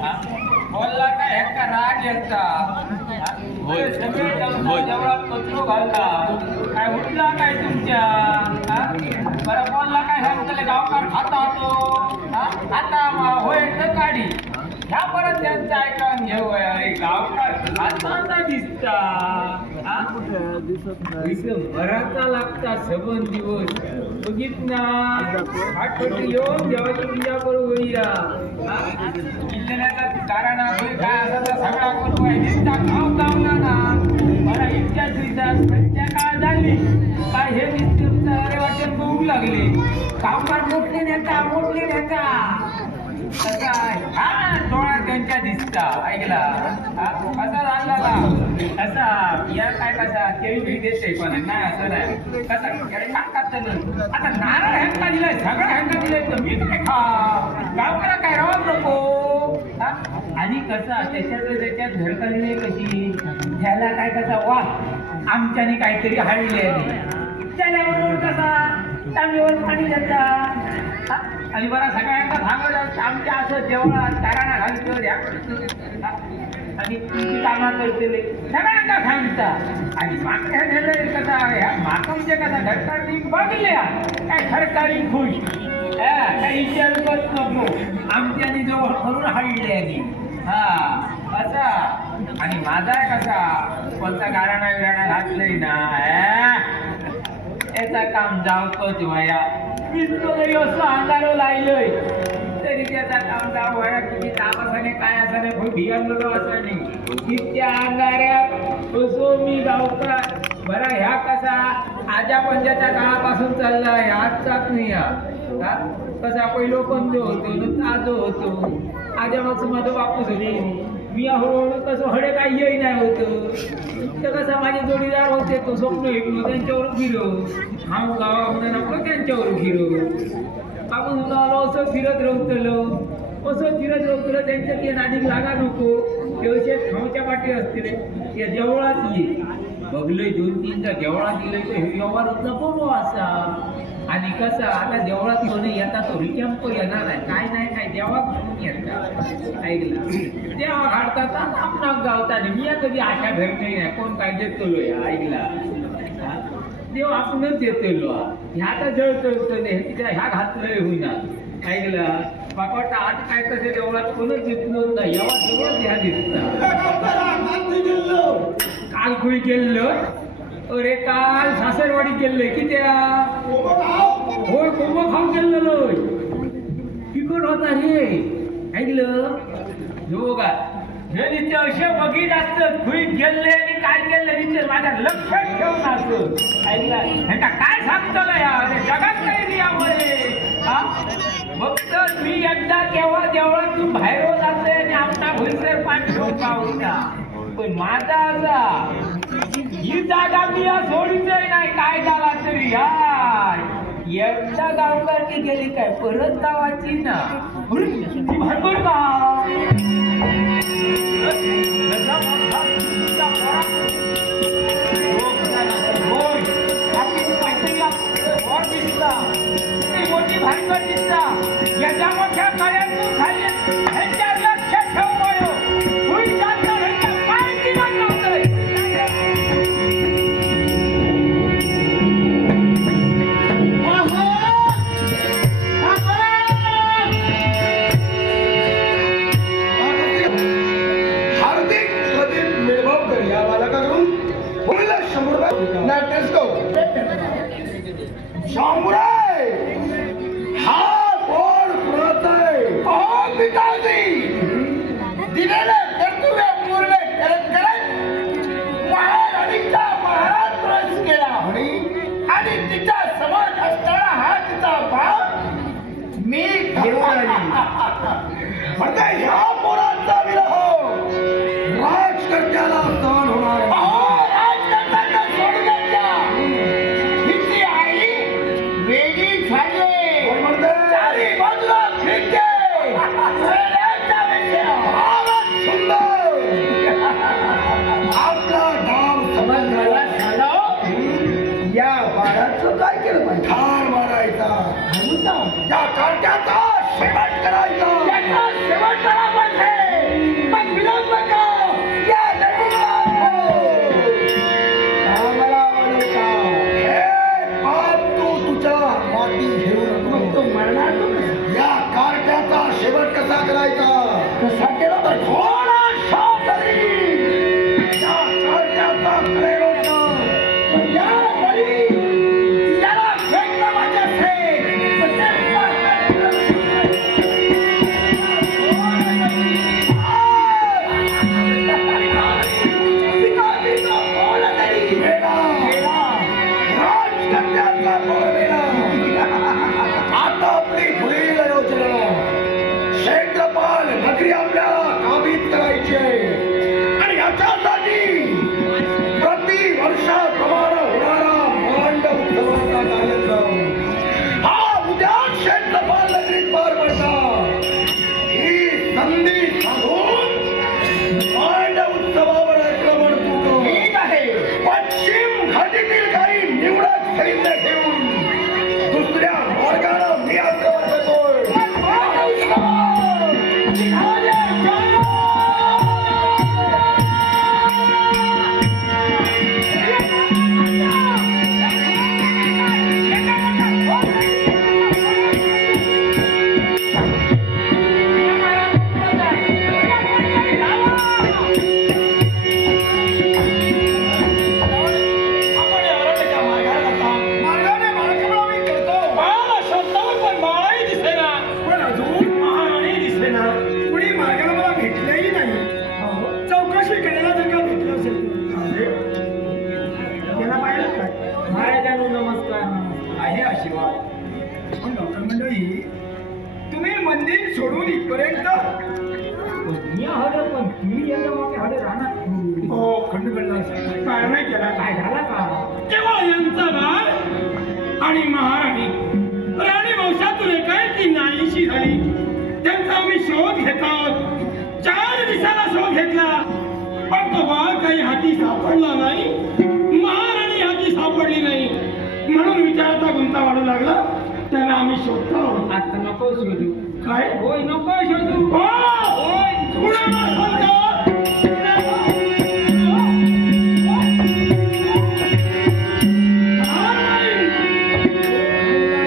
बोलला काय ह्याचा राग येता सगळे जेवढा कचरो घालता काय उठला काय तुमच्या बरं बोलला काय ह्यांचा गावकार खाता तो आता होय तर काढी ह्या परत त्यांचं ऐकून घेऊ अरे गावकार खाता दिसता भराचा लागता सबन दिवस बघित ना आठवडी येऊन देवाची पूजा करू होईया कारण काय असं तर सगळा करू आहे दिसता खाऊ गावला ना मला इतक्या दिवसात संध्याकाळ झाली काय हे दिसत अरे वाटेल भूक लागली कामगार मोठले नेता डोळा त्यांच्या दिसता ऐकला कसा लागला असा या काय कसा केळी भेट देते पण नाही असं नाही कसा आता नारळ ह्यांका दिलाय सगळं ह्यांका दिलाय तर मी काय खा गावकरा काय राहत नको आणि कसा त्याच्यात धडकली कशी ह्याला काय कसा वा आमच्याने काहीतरी हळले त्याच्याबरोबर कसा तांब्यावर पाणी देता आणि बरा सगळ्यांना सांगत आमच्या असं जेवढा ताराणा घालतो आणि तुमची कामा करते सगळ्यांना सांगता आणि मागच्या नेलं कसा ह्या मातमच्या कसा घरकाळी बघल्या काय घरकाळी खुश काही विचार करत नको आमच्यानी जवळ करून हळले असा आणि माझा कसा कोणता गाराणा विराणा घातलंय ना याचा काम जावतोच वया इतकं जरी असं अंगारो लायलंय तरी त्याचा काम जाव वया किती ताप असाने काय असाने खूप भियांगलो असाने इतक्या अंगाऱ्यात असो मी गावकार बरा ह्या कसा आजा पंजाच्या काळापासून चाललाय आजचाच नाही कसा पहिलो पंजो होतो न ताजो होतो आजा मग माझं बापूस होते मी हळूहळू कसं हडे काही येई नाही होतं तर कसं माझे जोडीदार होते तो स्वप्न ऐकलो त्यांच्यावर फिरो हा गावामध्ये नको त्यांच्यावर फिरो आपण आलो असं फिरत राहतलो त्यांच्या ते नादीक लागा नको तेवढे खाऊच्या पाठी असतील त्या देवळात ये बघलंय 2-3दा देवळात दिलंय तर हे व्यवहार नको असा आणि कसं आता देवळात घेऊन येता तो रिकॅम्प येणार आहे काय नाही काय देवात घेऊन येतात ऐकला देवा काढतात आपणाक गावतात मी कधी आशा धरली नाही कोण काय देतो ऐकला देव आपणच देतो ह्या तर जळतो ह्या घातलंय होईना ऐकला बाबा आज काय कसं देवळात कोणच दिसलो नाही एवढा सगळं ह्या दिसता काल कुणी गेलं अरे काल सासरवाडी गेले कित्या होय कोंब खाऊन गेलेलो तिकड होता रे ऐकलं जो का हे नित्य असे बघित असत खुईत गेले आणि काय केलं नित्य माझ्या लक्षात ठेवून असत ऐकला ह्यांना काय सांगतो या जगात काही नाही यामुळे फक्त मी एकदा केव्हा देवळात तू बाहेर जाते आणि आमचा भुईसर पाणी ठेवून पाहूया पण माझा असा ही जागा मी सोडीचंय नाही काय झाला तरी एकदा गावकारकी गेली काय परत गावाची ना भरपूर का मोठी भांडवल दिसता याच्या मोठ्या कार्यातून खाली ह्यांच्या लक्ष ठेव ह्या पोरांचा विरह राजकर्त्याला सहन होणार राजकर्त्याला सोडण्याच्या हिची आई वेगळी झाली चारी बाजूला फिरते सुंदर आपला डाव समजला झाला या बाळाचं काय केलं पाहिजे ठार मारायचा या कार्ट्याचा शेवट करायचा शेवट करा पाहिजे कसा केला तर थोडा शाप तरी या चालण्याचा कळेल पण याला तरी याला भेटलं माझ्याचे आता आपली पुढील योजना क्षेत्रपाल नगरी आपल्याला काबीज करायची आहे आणि याच्यासाठी प्रतिवर्षाप्रमाणे होणारा मांडव उत्सवाचा कार्यक्रम हा उद्या क्षेत्रपाल नगरीत पार पडणार ही संधी साधून मांडव उत्सवावर आक्रमण तू ठीक आहे पश्चिम घाटीतील काही निवडक सैन्य घेऊन दुसऱ्या मार्गाने मी आक्रमण करतोय तुम्ही मंदिर सोडून इथपर्यंत मी हडं पण तुम्ही याच्या मागे हडे राहणार हो खंडगडला काय नाही केला काय झाला का तेव्हा यांचा बाळ आणि महाराणी राणी वंशातून एकाएकी नाहीशी झाली त्यांचा आम्ही शोध घेतात 4 दिवसाला शोध घेतला पण तो बाळ काही हाती सापडला नाही महाराणी हाती सापडली नाही म्हणून विचाराचा गुंता वाढू लागला त्याला आम्ही शोधतो आता नको शोधू काय होय नको शोधू होय कुणाला शोधतो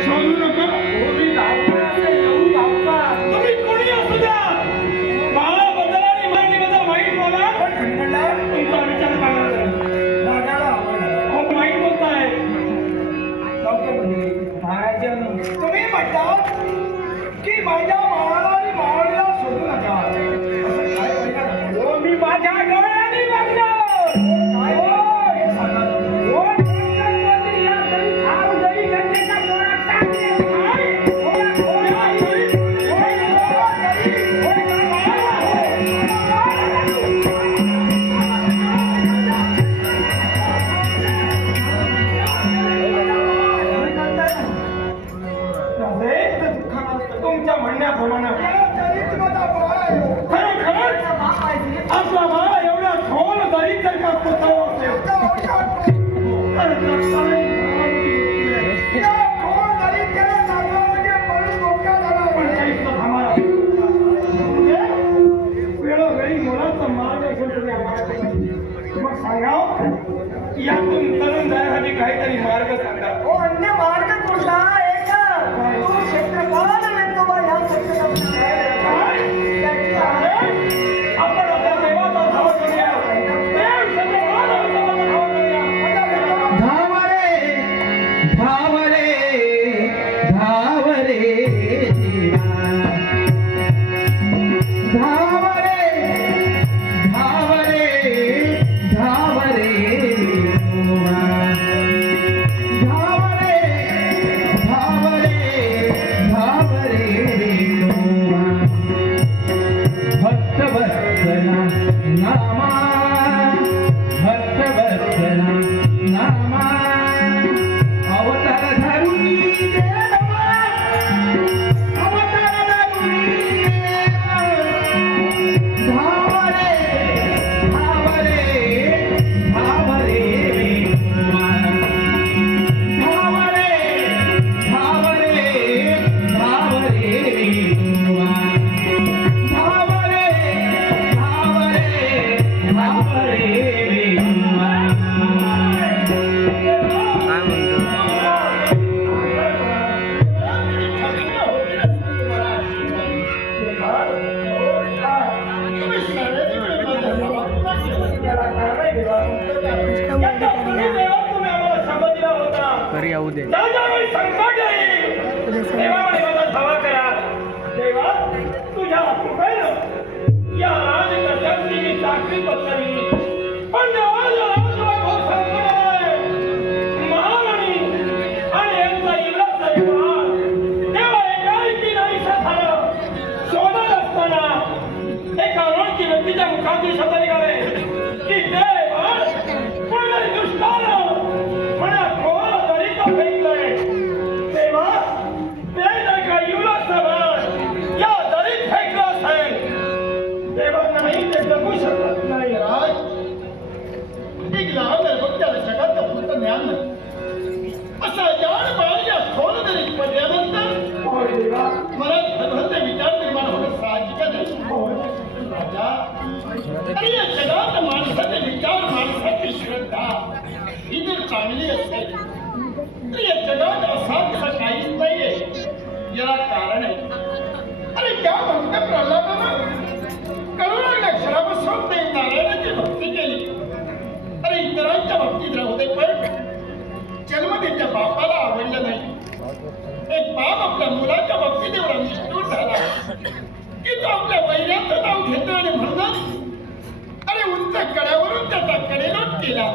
शोधू नका तुम्ही कोणी असू द्या बाळाबद्दल आणि माहितीबद्दल वाईट बोला तुमचा विचार सांगा वाईट बोलताय तुम्ही म्हणतात की माझ्या माळाला आणि मावळीला शोधू नका मी माझ्या डोळ्यांनी बघणार तुमच्या म्हणण्याप्रमाणे खरोखरच आपला बाळा एवढा खोल दरीत जर का पोचावा असेल वेळोवेळी मुलाचा मार्ग मग सांगा यातून तरुण जाण्यासाठी काहीतरी मार्ग सांगा अन्य मार्ग कुठला क्षेत्रपाल आपण आपल्या देवाचा धावा करूया धाव रे धाव रे धाव रे धाव रे धाव रे धाव रे धाव रे धाव रे धाव रे भक्तवत्सला नामा भक्तवत्सला नामा अवतार धरुणी देवा अवतार धरुणी देवा धाव रे धाव रे धाव रे धाव रे धाव रे धाव रे धाव रे घरी येऊ दे. त्याच्यावेळी संकट येईल देवाने मला धावा करा. देवा तुझ्या कृपेनं या राजकन्याची मी चाकरी बदलावी. पण देवाच्या राजशिवाय भाऊ संकट आहे. महाराणी आणि यांचा इलाज विवाह तेव्हा एकाएकी नाहीसा झालं. शोधत असताना एका अनोळखी व्यक्तीच्या मुखातून शब्द निघाले की देवा कोणी दुष्टानं म्हणा खोला तरी तो फेकलंय. तेव्हा ते जर का युवराज सभा या दरीत फेकलं असेल तेव्हा नाही ते जगू शकत नाही. राज एक लहान निर्भक्त्याला जगात फक्त ज्ञान नाही असा जाण बाळ या खोल दरीत पडल्यानंतर मला धनवंत विचार निर्माण होणं साहजिक नाही. राजा अरे या जगात माणसाचे विचार माणसाची श्रद्धा ही जर चांगली असेल तर या जगात असा तसा काहीच नाहीये. याला कारण आहे. अरे त्या भक्त प्रल्हादानं करुणाच्या अक्षरापासून ते नारायणाची भक्ती केली. अरे इतरांच्या भक्तीत राहू दे पण जन्म त्याच्या बापाला आवडलं नाही. एक बाप आपल्या मुलाच्या बाबतीत एवढा निष्ठूर झाला की तो आपल्या वैराचं नाव घेतो आणि म्हणतात अरे उंच कड्यावरून त्याचा कडेलोट केला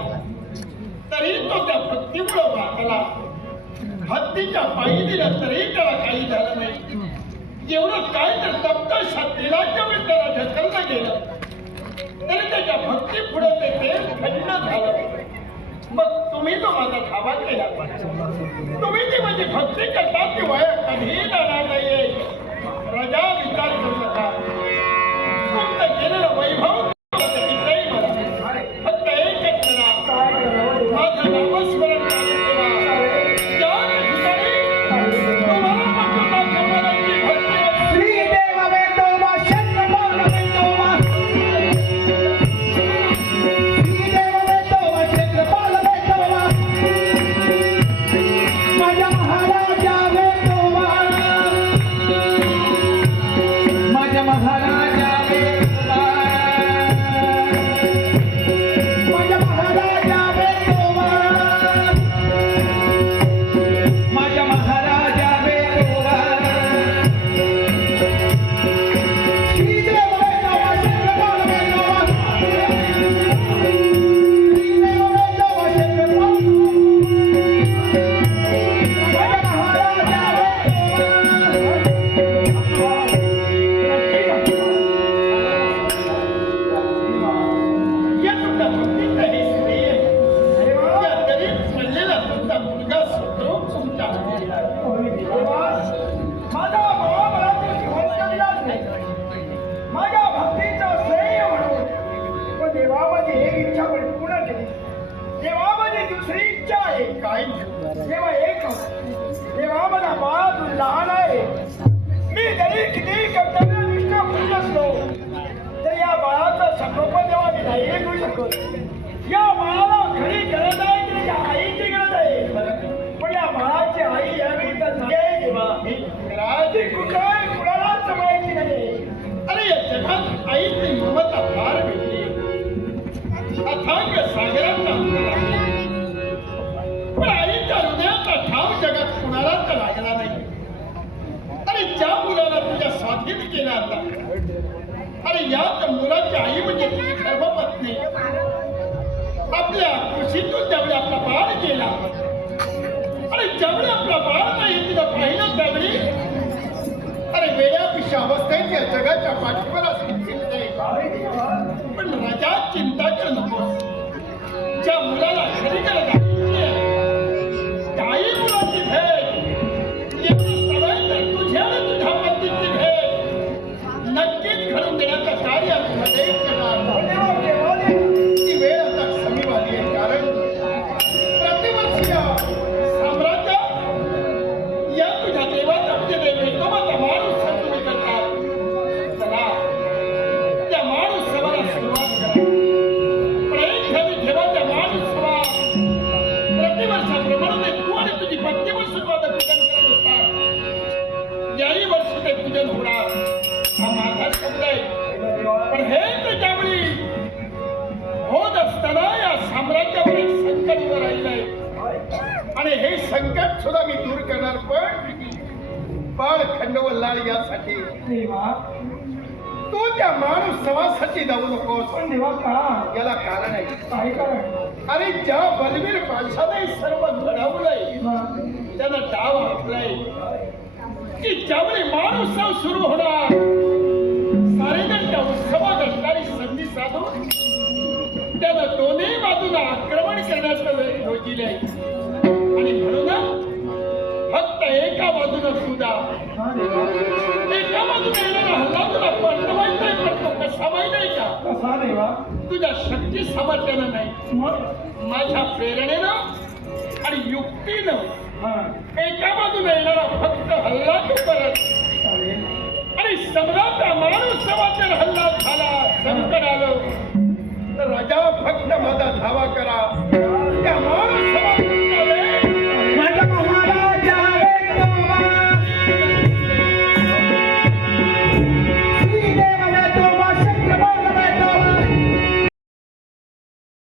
तरी तो त्या भक्तीमुळं वाचला. हत्तीच्या पायी दिला तरी त्याला काही झालं नाही. एवढं काय तर तप्त शत्रीलाच्या वेळी त्याला ढकललं गेलं तरी त्याच्या भक्ती पुढे ते तेल थंड झालं. मग तुम्ही तो माझा धावा केला. तुम्ही ती माझी भक्ती करता ती वया कधीही जाणार नाहीये. प्रजा विचार करू नका. तुमचं गेलेलं वैभव कितीही मला फक्त एकच करा. माझं नामस्मरण चालू ठेवा. त्या ठिकाणी तुम्हाला पटवून दाखवणाऱ्यांची भक्ती श्रीदेव वेदोबा क्षेत्रपाल वेदोबा श्रीदेव वेदोबा क्षेत्रपाल वेदोबा माझ्या महाराजा वेदोबा माझ्या महाराजा वेदोबा माझ्या महाराजा वेदोबा माझ्या महाराजा वेदोबा श्रीदेव वेदोबा क्षेत्रपाल वेदोबा श्रीदेव वेदोबा क्षेत्रपाल माझ्या महाराजा या तुमच्या भक्तीचं हे श्रेय आहे. या गरीब पडलेला तुमचा मुलगा सुखरूप तुमच्या हाती आहे. माझा भावा मला तू जीवन दिलाच नाही. माझ्या भक्तीचं श्रेय म्हणून पण देवा माझी एक इच्छा पण पूर्ण केली. देवा माझी दुसरी इच्छा आहे काय तेव्हा एक तेव्हा माझा बाळा तू लहान आहे. मी जरी किती कर्तव्यनिष्ठ पूर्ण असलो तर या बाळाचं संगोपन देवा मी नाही घेऊ शकत. या बाळाला खरी गरज आहे की त्याच्या आईची गरज आहे. पण या बाळाची आई यावेळी तर झाली आहे देवा. राजे कुठे कुणालाच जमायची नाही. अरे या जगात आईची ममता फार भेटली. अथांग सागराचा उतारा. पण आईच्या हृदयाचा ठाव जगात कुणालाच लागला नाही. अरे ज्या मुलाला तुझ्या स्वाधीन केला आता अरे याच मुलाची आई म्हणजे तुझी धर्मपत्नी. आपल्या कृषीतून ज्यावेळी आपला बाळ गेला अरे ज्यावेळी आपला बाळ नाही तुझं पाहिलं त्यावेळी अरे वेळापिशी अवस्थेत या जगाच्या पाठीवर पण राजा चिंता करू नकोस. ज्या मुलाला खरी गरज आहे त्याही मुलाची भेट एवढी सवय तर तुझ्या आणि तुझ्या पत्नीची भेट नक्कीच घडून देण्याचं कार्य मध्ये करणार. ती वेळ आता समीप आली आहे. कारण प्रतिवर्षी या साम्राज्य या तुझ्या देवाचा म्हणजे वेतोबाचा माणूस तुम्ही करतात. चला त्या माणूस सभाला सुरुवात करा. प्रयोग घ्यावी ठेवाच्या माणूस सभा प्रतिवर्षाप्रमाणे तू आणि तुझी पत्नीवर सुरुवात पूजन करत होतात. याही वर्षी ते पूजन होणार हा माझा शब्द आहे. पण हे तर त्यावेळी होत असताना या साम्राज्यावर एक संकट उभं राहिलंय. आणि हे संकट सुद्धा मी दूर करणार पण बाळ खंडवल्लाळ यासाठी देवा तू त्या माणूस समाजासाठी जाऊ नकोस. पण देवा का याला कारण आहे. काय कारण अरे ज्या बलवीर माणसाने सर्व घडवलंय त्यानं डाव आखलाय की ज्यावेळी माणूस सुरू होणार सारेजण त्या उत्सवात असणारी संधी साधून त्यानं दोन्ही बाजूला आक्रमण करण्याचं वेळ योजिले आणि म्हणून फक्त एका बाजूनं सुद्धा हा देवा एका बाजूने येणारा हल्ला तुला परतवायचाय पडतो कसा माहिती का? कसा देवा तुझ्या शक्ती सामर्थ्यानं नाही मग माझ्या प्रेरणेनं आणि युक्तीनं हा एका बाजूने येणारा फक्त हल्ला तू करत चालेल आणि समजा त्या माणूस जर हल्ला झाला संकट आलं तर राजा फक्त माझा धावा करा